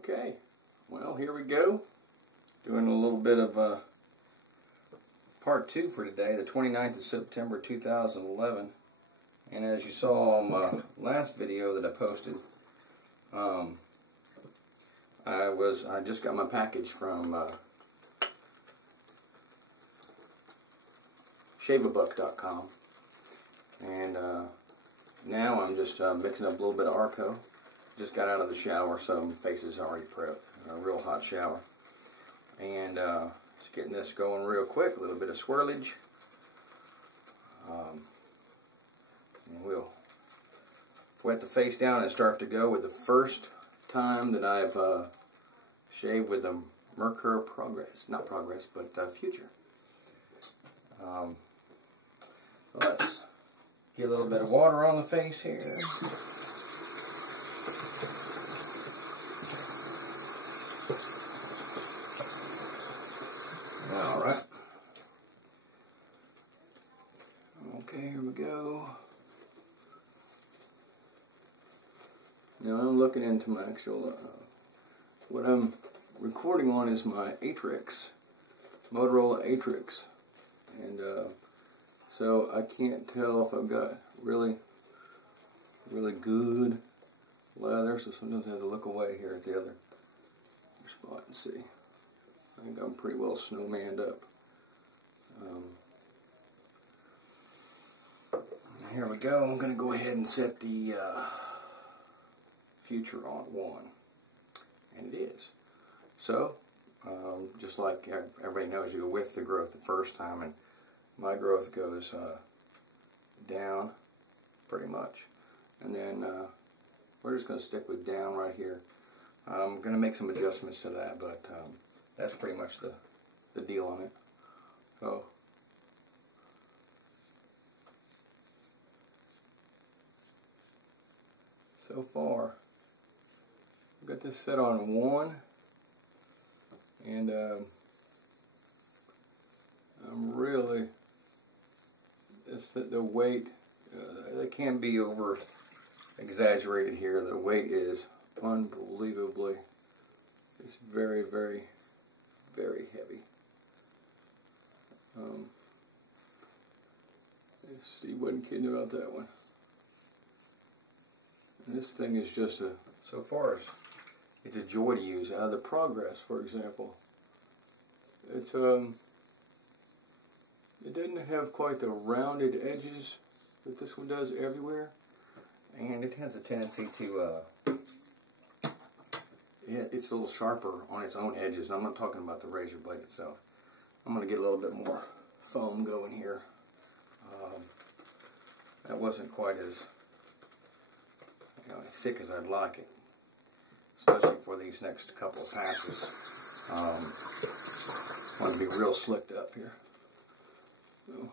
Okay, well, here we go. Doing a little bit of part 2 for today, the 29th of September 2011. And as you saw on my last video that I posted, I just got my package from shaveabuck.com, and now I'm just mixing up a little bit of Arco. Just got out of the shower, so my face is already prepped. A real hot shower. And just getting this going real quick. A little bit of swirlage. And we'll wet the face down and start to go with the first time that I've shaved with the Merkur Progress. Not Progress, but Futur. Let's get a little bit of water on the face here. Alright. Okay, here we go. Now I'm looking into my actual, what I'm recording on is my Atrix, Motorola Atrix. And so I can't tell if I've got really good leather, so sometimes I have to look away here at the other spot and see. I think I'm pretty well snowmanned up. Here we go. I'm going to go ahead and set the Futur on 1. And it is. So, just like everybody knows, you go with the growth the first time, and my growth goes down pretty much. And then we're just going to stick with down right here. I'm going to make some adjustments to that, but that's pretty much the deal on it. So far, I've got this set on 1, and I'm really, the weight, it can be over exaggerated here. The weight is unbelievably, it's very, very, very heavy. Steve wasn't kidding about that one. And this thing is just so far it's a joy to use. The Progress, for example, it's it doesn't have quite the rounded edges that this one does everywhere, and it has a tendency to it's a little sharper on its own edges. And I'm not talking about the razor blade itself. I'm going to get a little bit more foam going here. That wasn't quite as as thick as I'd like it, especially for these next couple of passes. Want to be real slicked up here. So.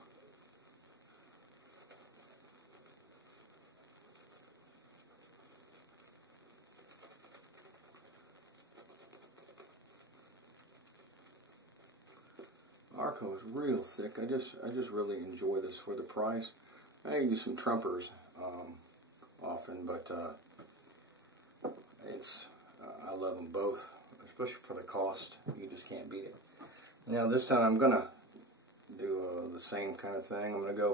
Arco is real thick. I just really enjoy this for the price. I use some trumpers often, but I love them both, especially for the cost. You just can't beat it. Now this time I'm gonna do the same kind of thing. I'm gonna go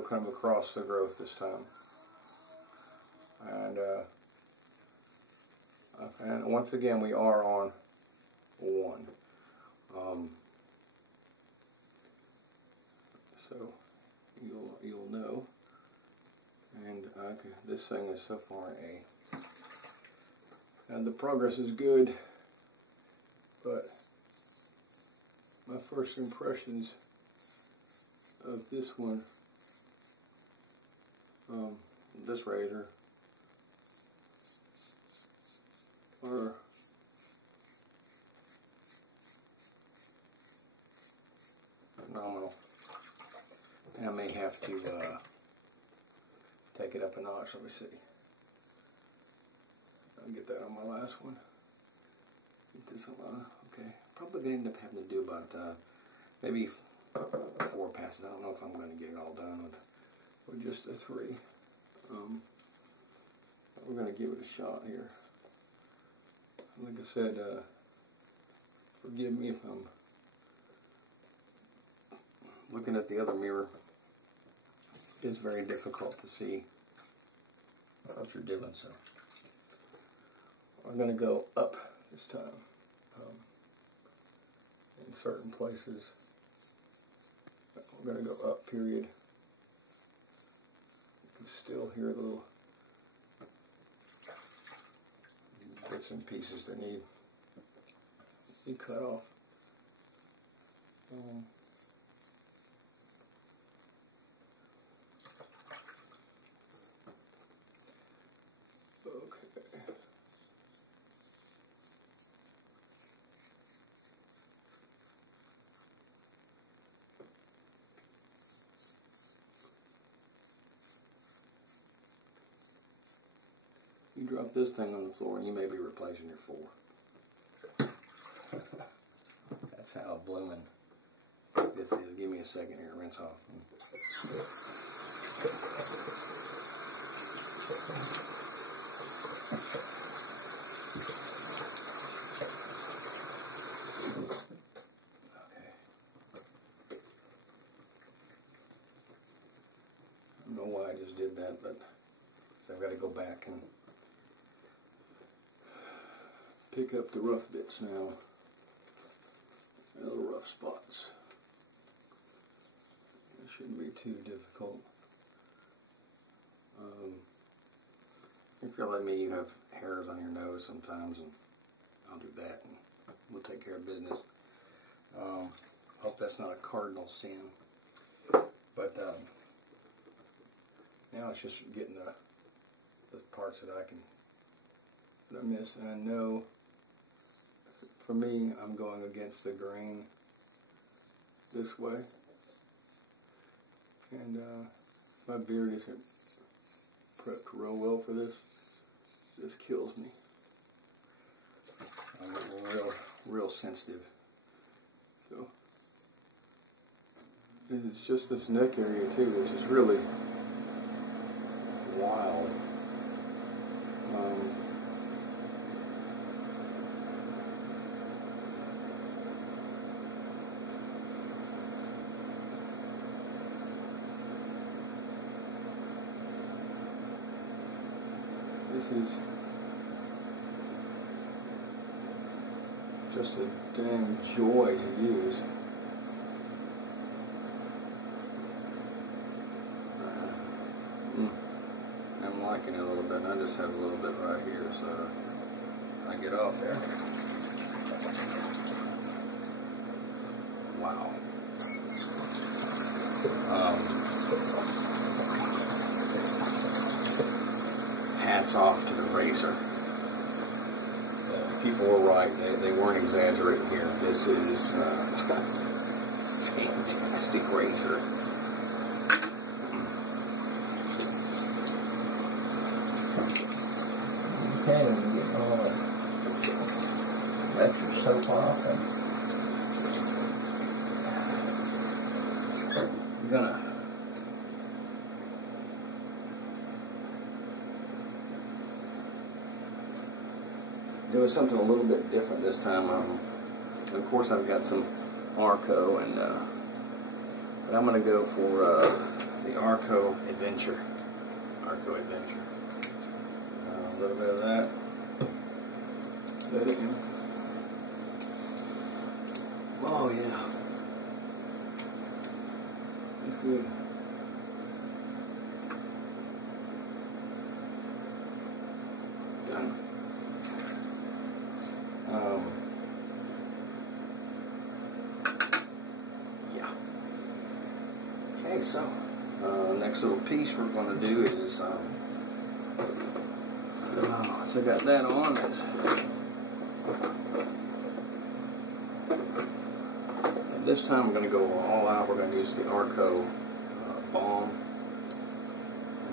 kind of across the growth this time, and once again we are on 1. So you'll know. And this thing is so far and the Progress is good, but my first impressions of this one, this razor, are phenomenal. And I may have to take it up a notch. Let me see. I'll get that on my last one. Get this on. Okay. Probably going to end up having to do about maybe 4 passes. I don't know if I'm going to get it all done with just the 3. We're going to give it a shot here. like I said, forgive me if I'm looking at the other mirror. It's very difficult to see what you're doing, so I'm going to go up this time in certain places. We're going to go up, period. You can still hear the little bits and pieces that need to be cut off. You drop this thing on the floor and you may be replacing your 4. That's how blooming this is. Give me a second here to rinse off. Okay. I don't know why I just did that, but so I've got to go back and pick up the rough bits now, little rough spots. It shouldn't be too difficult. If you're like me, you have hairs on your nose sometimes, and I'll do that, and we'll take care of business. Hope that's not a cardinal sin. But now it's just getting the parts that I miss, and I know. For me, I'm going against the grain this way, and my beard isn't prepped real well for this. This kills me. I'm real sensitive. So it's just this neck area too, which is really wild. This is just a dang joy to use. I'm liking it a little bit, and I just have a little bit right here, so I get off there. Wow. Hats off to the razor. People were right. They weren't exaggerating here. This is fantastic razor. Okay, when you get all the extra soap off, and you're gonna doing something a little bit different this time. Of course, I've got some Arco, and but I'm going to go for the Arco Adventure. Arco Adventure. A little bit of that. Let it in. Oh yeah, that's good. Done. Yeah. Okay, so next little piece we're going to do is so I got that on. And this time we're going to go all out. We're going to use the Arco balm,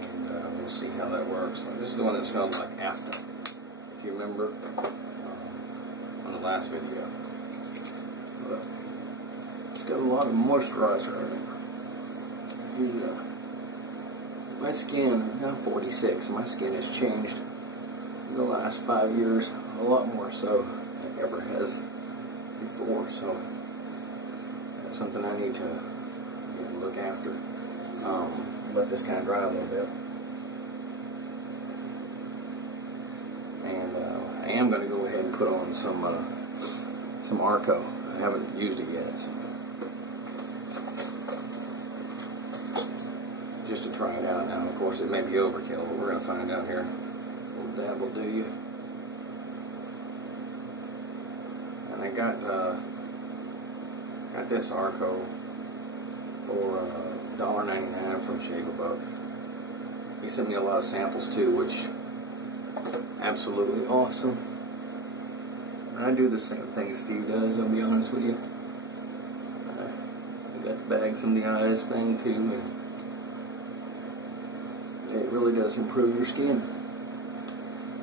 and we'll see how that works. This is the one that smells like after, if you remember on the last video. But it's got a lot of moisturizer in it. My skin, I'm 46, and my skin has changed in the last 5 years, a lot more so than it ever has before. So that's something I need to look after. Let this kind of dry a little bit. And I am going to go ahead and put on some Arco. I haven't used it yet, so just to try it out. Now, of course, it may be overkill, but we're going to find out here. A little dab will do you. And I got this Arco for $1.99 from Shave a Buck. He sent me a lot of samples too, which absolutely awesome. I do the same thing Steve does, I'll be honest with you. I got the bags from the eyes thing too, and it really does improve your skin.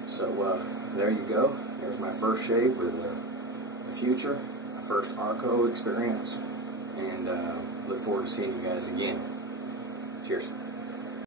So there you go. There's my first shave with the Futur, my first Arco experience, and look forward to seeing you guys again. Cheers.